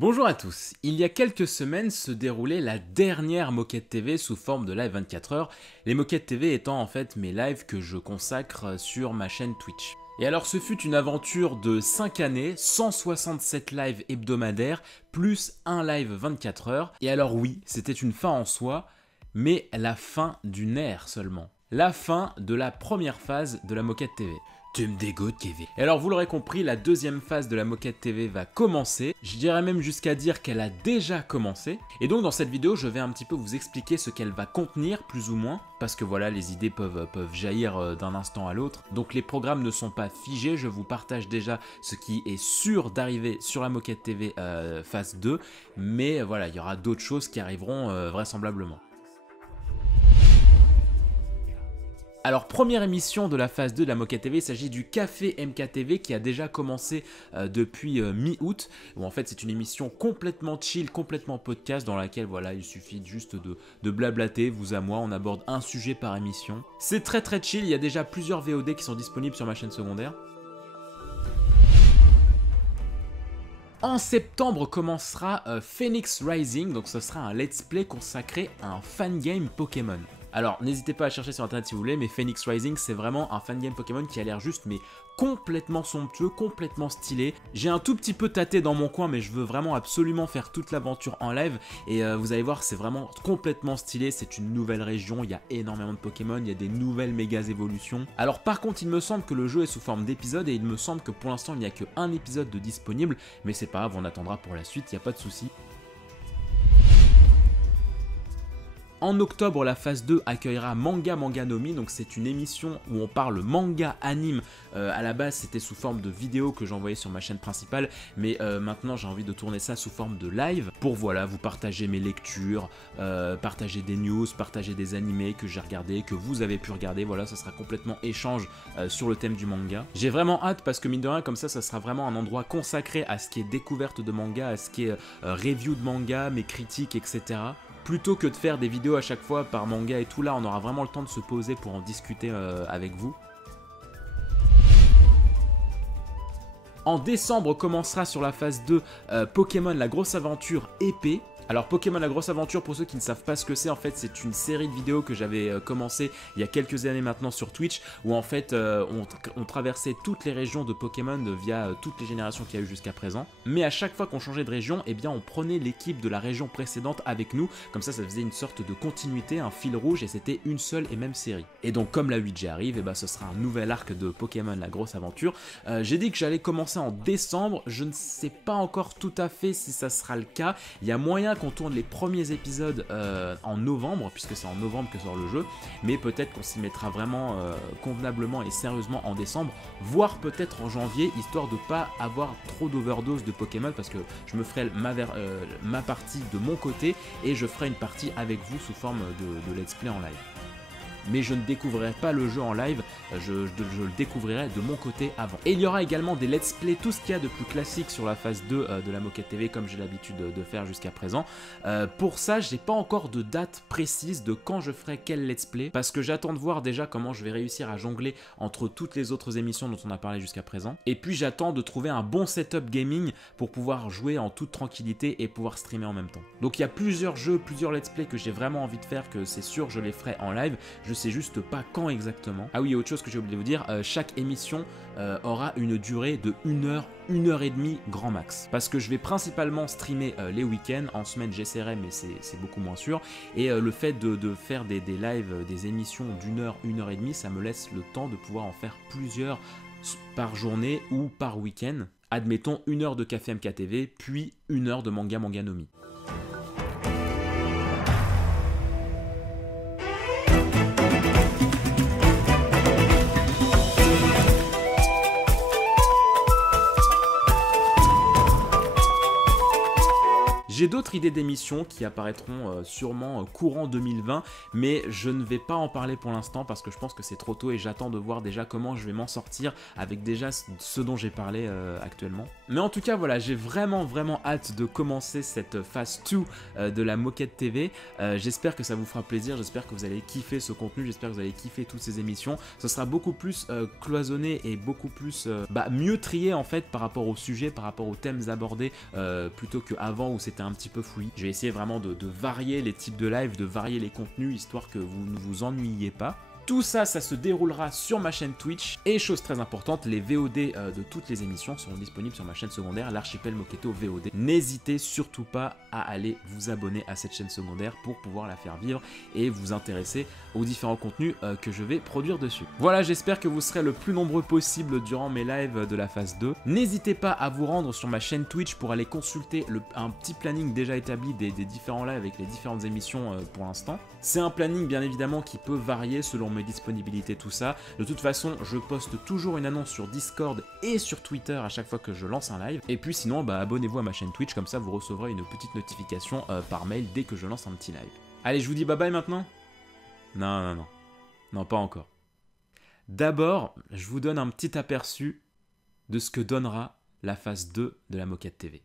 Bonjour à tous, il y a quelques semaines se déroulait la dernière Moquette TV sous forme de live 24 heures, les Moquette TV étant en fait mes lives que je consacre sur ma chaîne Twitch. Et alors ce fut une aventure de 5 années, 167 lives hebdomadaires, plus un live 24 heures, et alors oui, c'était une fin en soi, mais la fin d'une ère seulement. La fin de la première phase de la Moquette TV. Tu me dégoûtes, Kevin. Et alors, vous l'aurez compris, la deuxième phase de la Moquette TV va commencer. Je dirais même jusqu'à dire qu'elle a déjà commencé. Et donc, dans cette vidéo, je vais un petit peu vous expliquer ce qu'elle va contenir, plus ou moins. Parce que voilà, les idées peuvent jaillir d'un instant à l'autre. Donc, les programmes ne sont pas figés. Je vous partage déjà ce qui est sûr d'arriver sur la Moquette TV phase 2. Mais voilà, il y aura d'autres choses qui arriveront vraisemblablement. Alors, première émission de la phase 2 de la Moquette TV, il s'agit du Café MKTV qui a déjà commencé depuis mi-août, où en fait c'est une émission complètement chill, complètement podcast, dans laquelle voilà, il suffit juste de blablater, vous à moi, on aborde un sujet par émission. C'est très chill, il y a déjà plusieurs VOD qui sont disponibles sur ma chaîne secondaire. En septembre commencera Phoenix Rising, donc ce sera un let's play consacré à un fangame Pokémon. Alors n'hésitez pas à chercher sur internet si vous voulez, mais Phoenix Rising c'est vraiment un fangame Pokémon qui a l'air juste mais complètement somptueux, complètement stylé. J'ai un tout petit peu tâté dans mon coin mais je veux vraiment absolument faire toute l'aventure en live et vous allez voir c'est vraiment complètement stylé, c'est une nouvelle région, il y a énormément de Pokémon, il y a des nouvelles méga évolutions. Alors par contre il me semble que le jeu est sous forme d'épisode et il me semble que pour l'instant il n'y a qu'un épisode de disponible, mais c'est pas grave, on attendra pour la suite, il n'y a pas de souci. En octobre, la phase 2 accueillera Manga Manganomi, donc c'est une émission où on parle manga, anime. À la base, c'était sous forme de vidéo que j'envoyais sur ma chaîne principale, mais maintenant j'ai envie de tourner ça sous forme de live pour voilà, vous partager mes lectures, partager des news, partager des animés que j'ai regardés, que vous avez pu regarder. Voilà, ça sera complètement échange sur le thème du manga. J'ai vraiment hâte parce que mine de rien, comme ça sera vraiment un endroit consacré à ce qui est découverte de manga, à ce qui est review de manga, mes critiques, etc. Plutôt que de faire des vidéos à chaque fois par manga et tout, là on aura vraiment le temps de se poser pour en discuter avec vous. En décembre commencera sur la phase 2 Pokémon La Grosse Aventure épée. Alors Pokémon La Grosse Aventure, pour ceux qui ne savent pas ce que c'est, en fait c'est une série de vidéos que j'avais commencé il y a quelques années maintenant sur Twitch, où en fait on traversait toutes les régions de Pokémon via toutes les générations qu'il y a eu jusqu'à présent. Mais à chaque fois qu'on changeait de région, eh bien on prenait l'équipe de la région précédente avec nous, comme ça faisait une sorte de continuité, un fil rouge, et c'était une seule et même série. Et donc comme la 8G arrive, eh ben, ce sera un nouvel arc de Pokémon La Grosse Aventure. J'ai dit que j'allais commencer en décembre, je ne sais pas encore tout à fait si ça sera le cas, il y a moyen qu'on tourne les premiers épisodes en novembre, puisque c'est en novembre que sort le jeu, mais peut-être qu'on s'y mettra vraiment convenablement et sérieusement en décembre, voire peut-être en janvier, histoire de pas avoir trop d'overdose de Pokémon, parce que je me ferai ma partie de mon côté, et je ferai une partie avec vous sous forme de let's play en live. Mais je ne découvrirai pas le jeu en live, je le découvrirai de mon côté avant. Et il y aura également des let's play, tout ce qu'il y a de plus classique sur la phase 2 de la Moquette TV, comme j'ai l'habitude de faire jusqu'à présent. Pour ça, j'ai pas encore de date précise de quand je ferai quel let's play, parce que j'attends de voir déjà comment je vais réussir à jongler entre toutes les autres émissions dont on a parlé jusqu'à présent. Et puis j'attends de trouver un bon setup gaming pour pouvoir jouer en toute tranquillité et pouvoir streamer en même temps. Donc il y a plusieurs jeux, plusieurs let's play que j'ai vraiment envie de faire, que c'est sûr je les ferai en live. Je sais juste pas quand exactement. Ah oui, autre chose que j'ai oublié de vous dire, chaque émission aura une durée de 1 heure, 1 heure et demie grand max. Parce que je vais principalement streamer les week-ends, en semaine j'essaierai mais c'est beaucoup moins sûr. Et le fait de faire des lives, des émissions d'1 heure, 1 heure et demie, ça me laisse le temps de pouvoir en faire plusieurs par journée ou par week-end. Admettons 1 heure de Café MKTV, puis 1 heure de Manga Manganomi. J'ai d'autres idées d'émissions qui apparaîtront sûrement courant 2020, mais je ne vais pas en parler pour l'instant parce que je pense que c'est trop tôt et j'attends de voir déjà comment je vais m'en sortir avec déjà ce dont j'ai parlé actuellement. Mais en tout cas, voilà, j'ai vraiment hâte de commencer cette phase 2 de la Moquette TV. J'espère que ça vous fera plaisir, j'espère que vous allez kiffer ce contenu, j'espère que vous allez kiffer toutes ces émissions. Ce sera beaucoup plus cloisonné et beaucoup plus mieux trié en fait par rapport au sujet, par rapport aux thèmes abordés plutôt qu'avant où c'était un petit peu fouillis. Je vais essayer vraiment de varier les types de live, de varier les contenus histoire que vous ne vous ennuyiez pas. Tout ça, ça se déroulera sur ma chaîne Twitch. Et chose très importante, les VOD de toutes les émissions seront disponibles sur ma chaîne secondaire, l'Archipel Moquetto VOD. N'hésitez surtout pas à aller vous abonner à cette chaîne secondaire pour pouvoir la faire vivre et vous intéresser aux différents contenus que je vais produire dessus. Voilà, j'espère que vous serez le plus nombreux possible durant mes lives de la phase 2. N'hésitez pas à vous rendre sur ma chaîne Twitch pour aller consulter un petit planning déjà établi des différents lives avec les différentes émissions pour l'instant. C'est un planning bien évidemment qui peut varier selon mes disponibilités, tout ça. De toute façon, je poste toujours une annonce sur Discord et sur Twitter à chaque fois que je lance un live. Et puis sinon, abonnez-vous à ma chaîne Twitch, comme ça vous recevrez une petite notification par mail dès que je lance un petit live. Allez, je vous dis bye bye maintenant? Non, pas encore. D'abord, je vous donne un petit aperçu de ce que donnera la phase 2 de la Moquette TV.